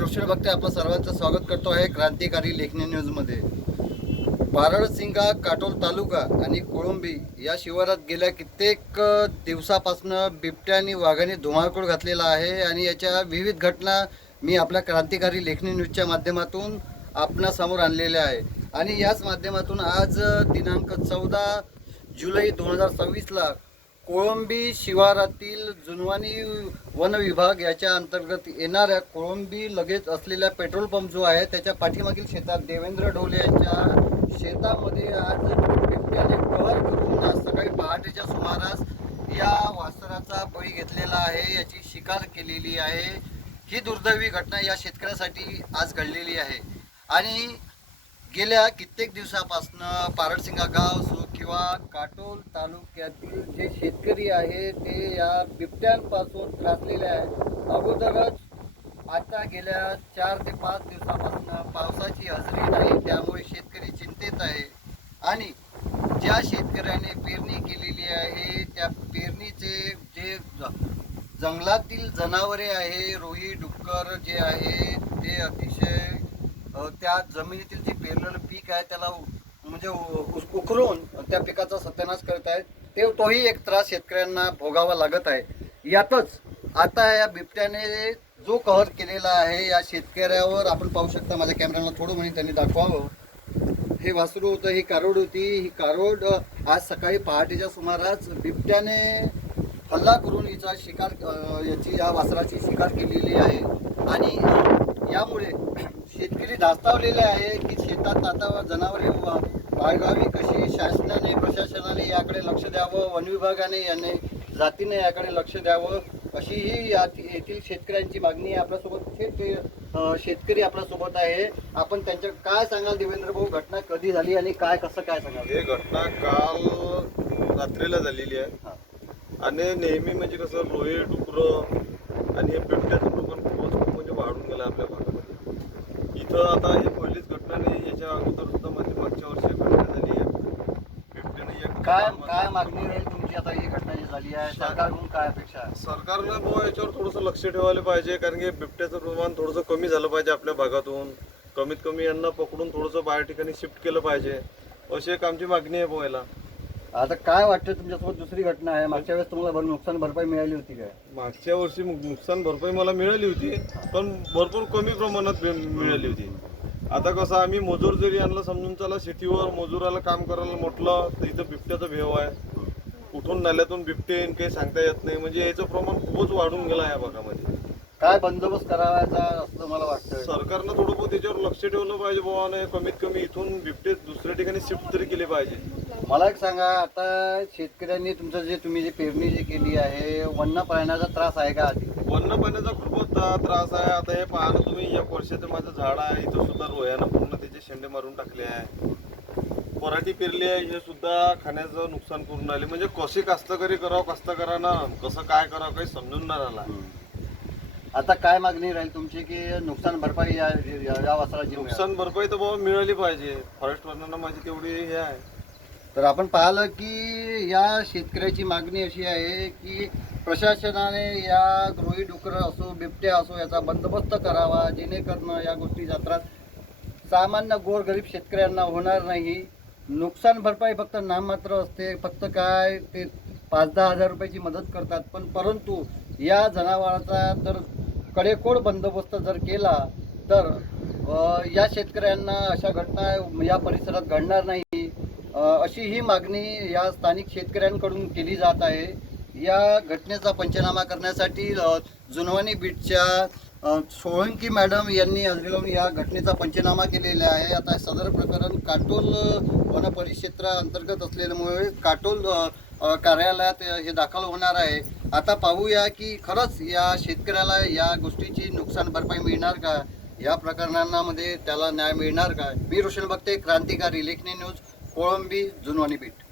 रोशन बघते आपलं सर्वांचं स्वागत करतो आहे क्रांतिकारी लेखनी न्यूजमध्ये। पारडसिंगा, काटोल तालुका आणि कोळंबी या शिवारात गेल्या कित्येक दिवसापासून बिबट्याने वाघाने धुमाकूळ घातलेला आहे आणि याच्या विविध घटना मी आपल्या क्रांतिकारी लेखनी न्यूजच्या माध्यमातून आपणासमोर आणलेल्या आहे। आणि याच माध्यमातून आज दिनांक 14 जुलै 2026ला कोळंबी शिवारातील जुनवानी वन विभाग याच्या अंतर्गत येणाऱ्या कोळंबी लगेच असलेल्या पेट्रोल पंप जो आहे त्याच्या पाठीमागील शेतात देवेंद्र ढोले यांच्या शेतामध्ये आज बिबट्याने कहर करून आज सकाळी पहाटेच्या सुमारास या वासराचा बळी घेतलेला आहे, याची शिकार केलेली आहे। ही दुर्दैवी घटना या शेतकऱ्यासाठी आज घडलेली आहे आणि गेल्या कित्येक दिवसापासून पारडसिंगा गाव असो किंवा काटोल तालुक्यातील जे शेतकरी आहे ते या बिबट्यांपासून त्रासलेले आहे। अगोदरच आता गेल्या 4 ते 5 दिवसापासून पावसाची हजेरी नाही, त्यामुळे शेतकरी चिंतेत आहे आणि ज्या शेतकऱ्याने पेरणी केलेली आहे त्या पेरणीचे जे जंगलातील जनावरे आहे, रोही डुक्कर जे आहे ते अतिशय त्या जमिनीतील जे पेरलेलं पीक आहे त्याला म्हणजे उकरून त्या पिकाचा सत्यानाश करत आहेत। तोही एक त्रास शेतकऱ्यांना भोगावा लागत आहे। यातच आता या बिबट्याने जो कहर केलेला आहे या शेतकऱ्यावर आपण पाहू शकता, माझ्या कॅमेऱ्याला थोडं म्हणजे त्यांनी दाखवावं। हे वासरू होतं, ही कारोड होती। ही कारोड आज सकाळी पहाटेच्या सुमारास बिबट्याने हल्ला करून हिचा शिकार या वासराची शिकार केलेली आहे आणि यामुळे शेतकरी धास्तावलेले आहे की शेतात आता जनावरे वाढवावी कशी। शासनाने प्रशासनाने याकडे लक्ष द्यावं, वन विभागाने याने जातीने याकडे लक्ष द्यावं, अशी ही येथील शेतकऱ्यांची मागणी आहे। आपल्यासोबत शेतकरी आपल्यासोबत आहे, आपण त्यांच्या काय सांगाल देवेंद्र भाऊ, घटना कधी झाली आणि कसं काय सांगाल? ही घटना काल रात्रीला झालेली आहे आणि नेहमी म्हणजे कसं रोही डुकरं आणि हे बिबट्याचं प्रमाण खूप म्हणजे वाढून गेलं आपल्या भागामध्ये। इथं आता ही पहिलीच घटना नाही, याच्या अगोदर सुद्धा म्हणजे मागच्या वर्षी घटना झाली आहे बिबट्याने। काय मागणी राहील तुमची आता ही घटना जी झाली आहे, सरकारकडून काय अपेक्षा आहे? सरकारनं बुवा याच्यावर थोडंसं लक्ष ठेवायला पाहिजे, कारण की बिबट्याचं प्रमाण थोडंसं कमी झालं पाहिजे आपल्या भागातून। कमीत कमी यांना पकडून थोडंसं बाहेर ठिकाणी शिफ्ट केलं पाहिजे, अशी एक आमची मागणी आहे बुवायला। आता काय वाटतं तुमच्यासोबत दुसरी घटना आहे, मागच्या वेळेस तुम्हाला नुकसान भरपाई मिळाली होती काय? मागच्या वर्षी नुकसान भरपाई मला मिळाली होती, पण भरपूर कमी प्रमाणात मिळाली होती। आता कसं आम्ही मजूर जरी यांना समजून चला शेतीवर मजुराला काम करायला म्हटलं तर इथं बिबट्याचा भेव आहे, कुठून नाल्यातून बिबटे येईन काही सांगता येत नाही। म्हणजे याचं प्रमाण खूपच वाढून गेलं आहे या भागामध्ये। काय बंदोबस्त करावायचा असं मला वाटतं? सरकारनं थोडं बहुत त्याच्यावर लक्ष ठेवलं पाहिजे बुवाने, कमीत कमी इथून बिबटे दुसऱ्या ठिकाणी शिफ्ट तरी केले पाहिजे। मला एक सांगा, आता शेतकऱ्यांनी तुमचं जे तुम्ही जी पेरणी जी केली आहे, वन्य प्राण्याचा त्रास आहे का? आधी वन्य पाण्याचा खूपच त्रास आहे। आता हे पाहा ना तुम्ही, एक वर्षाचं माझं झाड आहे, इथं सुद्धा रोह्यानं पूर्ण त्याचे शेंडे मारून टाकले आहे। पराठी पेरली आहे, हे सुद्धा खाण्याचं नुकसान करून राहिले। म्हणजे कशी कास्तकरी करावं, कास्तकारांना कसं काय करावं काही समजून नाही राहिला। आता काय मागणी राहील तुमची की नुकसान भरपाई या वासराची? नुकसान भरपाई तर बाबा मिळाली पाहिजे, फॉरेस्ट वाल्यांना माझी तेवढी हे आहे। तर आपण पाहिलं की या शेतकऱ्याची मागणी अशी आहे की प्रशासनाने या रोही डुकर असो बिबट्या असो याचा बंदोबस्त करावा, जेणेकरून या गोष्टीचा त्रास सामान्य गोरगरीब शेतकऱ्यांना होणार नाही। नुकसान भरपाई फक्त नाममात्र असते, फक्त काय ते 5-10 हजार रुपयाची मदत करतात, पण परंतु या जनावरांचा जर कडेकोड बंदोबस्त जर केला तर या शेतकऱ्यांना अशा घटना या परिसरात घडणार नाही, अशी ही मागणी या स्थानिक शेतकऱ्यांकडून केली जात आहे। या घटनेचा पंचनामा करण्यासाठी जुनवानी बीटच्या सोळंकी मॅडम यांनी हजेरी या घटनेचा पंचनामा केलेला आहे। आता सदर प्रकरण काटोल वन परिक्षेत्रा अंतर्गत असल्यामुळे काटोल कार्यालयात हे दाखल होणार आहे। आता पाहूया की खरंच या शेतकऱ्याला या गोष्टीची नुकसान भरपाई मिळणार का, या प्रकरणांमध्ये त्याला न्याय मिळणार का। मी रोशन बघते, क्रांतिकारी लेखनी न्यूज, कोळंबी, जुनवानी बीट।